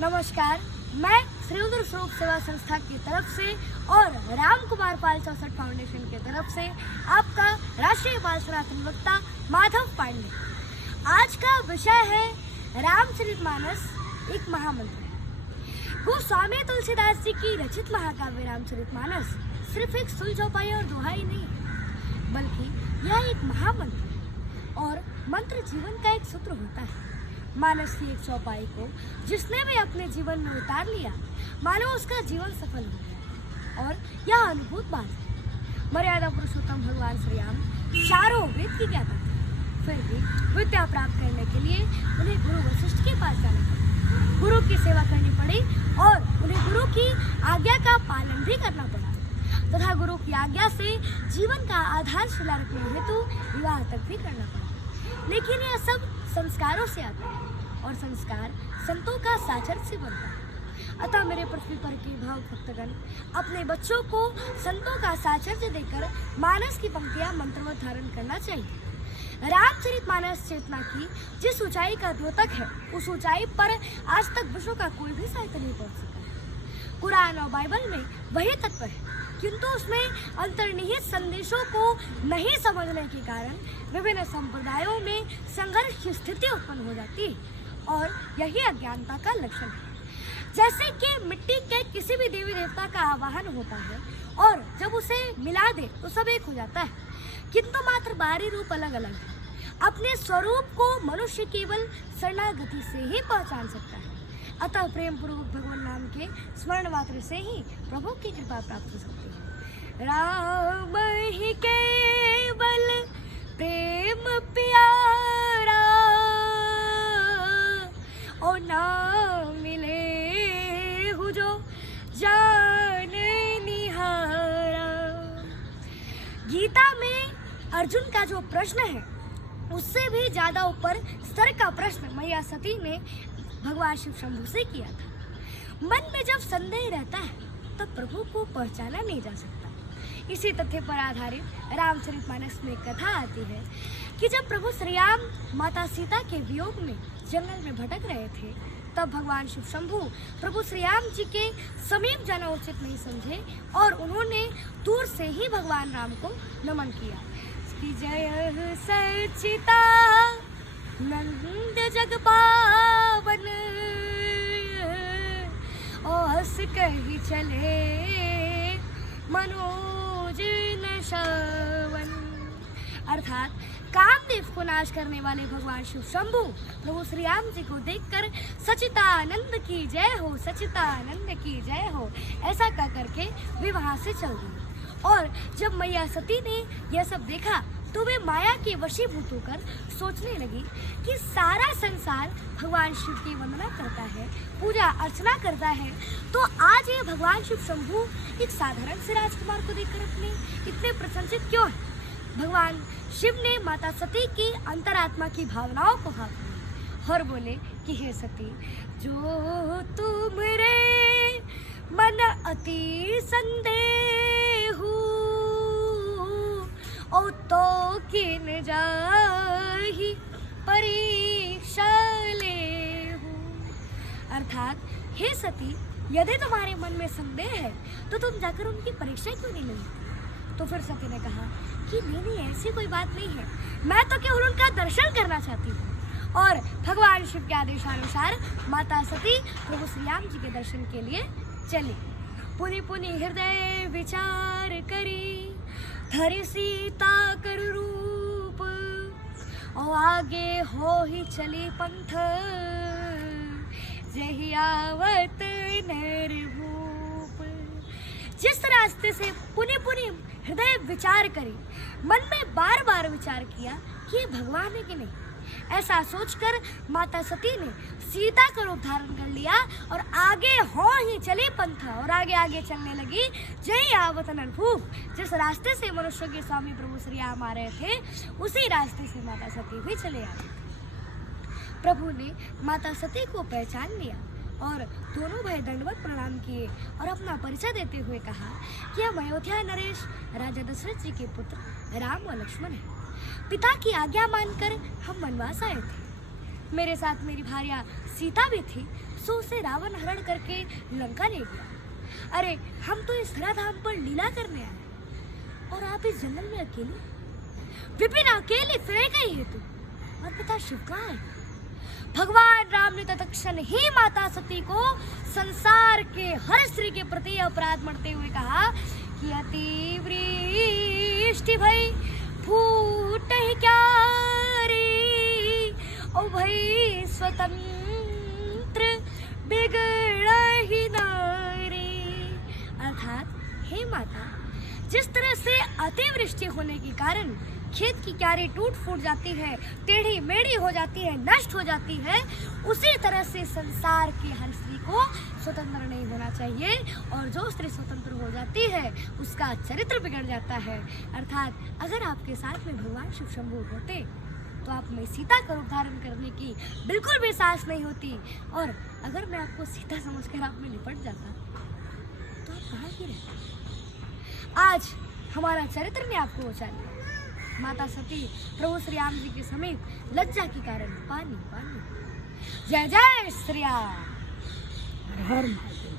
नमस्कार, मैं श्री रुद्र स्वरूप सेवा संस्था की तरफ से और राम कुमार पाल 64 फाउंडेशन की तरफ से आपका राष्ट्रीय बाल सनातन वक्ता माधव पांडे। आज का विषय है रामचरितमानस एक महामंत्र है। गोस्वामी तुलसीदास जी की रचित महाकाव्य रामचरितमानस सिर्फ एक सुलझोपाई और दोहा ही नहीं है, बल्कि यह एक महामंत्र है और मंत्र जीवन का एक सूत्र होता है। मानस की एक चौपाई को जिसने भी अपने जीवन में उतार लिया, मानो उसका जीवन सफल हो गया। और यह अनुभूत बात है। मर्यादा पुरुषोत्तम भगवान श्री राम चारों वेद की ज्ञाता थे, फिर भी विद्या प्राप्त करने के लिए उन्हें गुरु वशिष्ठ के पास जाना पड़ा, गुरु की सेवा करनी पड़ी और उन्हें गुरु की आज्ञा का पालन भी करना पड़ा तथा गुरु की आज्ञा से जीवन का आधारशिला रखने हेतु विवाह तक भी करना पड़ा। लेकिन यह सब संस्कारों से आता है और संस्कार संतों का साचर्य से बनता है। अतः मेरे पृथ्वी पर के भाव भक्तगण अपने बच्चों को संतों का साचर्य देकर मानस की पंक्तियां मंत्रवत धारण करना चाहिए। रामचरितमानस चेतना की जिस ऊंचाई का द्योतक है, उस ऊंचाई पर आज तक विश्व का कोई भी साहित्य नहीं पहुंच सका। कुरान और बाइबल में वही तत्व है, किंतु उसमें अंतर्निहित संदेशों को नहीं समझने के कारण विभिन्न संप्रदायों में संघर्ष की स्थिति उत्पन्न हो जाती है और यही अज्ञानता का लक्षण है। जैसे कि मिट्टी के किसी भी देवी देवता का आवाहन होता है और जब उसे मिला दे तो सब एक हो जाता है, किंतु मात्र बाहरी रूप अलग अलग है। अपने स्वरूप को मनुष्य केवल शरणागति से ही पहचान सकता है। अतः प्रेम पूर्वक भगवान नाम के स्मरण मात्र से ही प्रभु की कृपा प्राप्त हो सकती है। राम ही केवल प्रेम प्यारा और ना मिले हु जो जाने निहारा। गीता में अर्जुन का जो प्रश्न है, उससे भी ज्यादा ऊपर स्तर का प्रश्न मैया सती ने भगवान शिव शंभू से किया था। मन में जब संदेह रहता है तब प्रभु को पहचाना नहीं जा सकता। इसी तथ्य पर आधारित रामचरितमानस में कथा आती है कि जब प्रभु श्री राम माता सीता के वियोग में जंगल में भटक रहे थे, तब भगवान शिव शंभू प्रभु श्री राम जी के समीप जाना उचित नहीं समझे और उन्होंने दूर से ही भगवान राम को नमन किया कि जय सचिता नंद जग पावन और हंस कही चले मनोज न श्रवण। अर्थात कामदेव को नाश करने वाले भगवान शिव शंभू प्रभु श्री राम जी को देखकर सचितानंद की जय हो, सचितानंद की जय हो ऐसा कह करके वे वहां से चल गए। और जब मैया सती ने यह सब देखा तो वे माया के वशीभूत होकर सोचने लगी कि सारा संसार भगवान शिव की वंदना करता है, पूजा अर्चना करता है, तो आज ये भगवान शिव शंभू एक साधारण से राजकुमार को देखकर अपने इतने प्रसन्नचित क्यों है। भगवान शिव ने माता सती की अंतरात्मा की भावनाओं को भाव लिया और बोले कि हे सती, जो तुम्हारे मन अति संदेह ओ तो किन जाहि परीक्षा लेहु। अर्थात हे सती, यदि तुम्हारे मन में संदेह है तो तुम जाकर उनकी परीक्षा क्यों नहीं लेती। तो फिर सती ने कहा कि नहीं, ऐसी कोई बात नहीं है, मैं तो केवल उनका दर्शन करना चाहती हूँ। और भगवान शिव के आदेशानुसार माता सती प्रभु श्री राम जी के दर्शन के लिए चली। पुनि पुनि हृदय विचार करी धरि सीता कर रूप और आगे हो ही चली पंथ जहि आवत निर्भूप। जिस रास्ते से पुनि पुनि हृदय विचार करी, मन में बार बार विचार किया कि भगवान है कि नहीं, ऐसा सोचकर माता सती ने सीता का रूप धारण कर लिया और आगे हो ही चली पंथा और आगे आगे चलने लगी जय आवत नरभूप। जिस रास्ते से मनुष्य के स्वामी प्रभु श्री राम आ रहे थे, उसी रास्ते से माता सती भी चले आ रही थी। प्रभु ने माता सती को पहचान लिया और दोनों भाई दंडवत प्रणाम किए और अपना परिचय देते हुए कहा कि हम अयोध्या नरेश राजा दशरथ जी के पुत्र राम व लक्ष्मण हैं। पिता की आज्ञा मानकर हम वनवास आए थे। मेरे साथ मेरी भार्या सीता भी थी, सो उसे रावण हरण करके लंका ले गया। अरे हम तो इस धराधाम पर लीला करने आए और आप इस जंगल में अकेले। विपिन अकेले फिरे गई है तू, और पिता शिव कहाँ है? भगवान राम ने तत्क्षण ही माता सती को संसार के हर स्त्री के प्रति अपराध मरते हुए कहा कि अतिवृष्टि भई फूट ही क्या रे, ओ भई स्वतंत्र बिगड़ ही नारे। अर्थात हे माता, जिस तरह से अतिवृष्टि होने के कारण खेत की क्यारी टूट फूट जाती है, टेढ़ी मेढ़ी हो जाती है, नष्ट हो जाती है, उसी तरह से संसार की हर स्त्री को स्वतंत्र नहीं होना चाहिए, और जो स्त्री स्वतंत्र हो जाती है उसका चरित्र बिगड़ जाता है। अर्थात अगर आपके साथ में भगवान शिव शंभू होते तो आप में सीता का रूप धारण करने की बिल्कुल भी साहस नहीं होती, और अगर मैं आपको सीता समझकर आप में निपट जाता तो आप कहाँ की रहते? आज हमारा चरित्र ने आपको उछाल माता सती प्रभु श्री राम जी के समीप लज्जा के कारण पानी पानी। जय जय श्री राम। हर हर महादेव।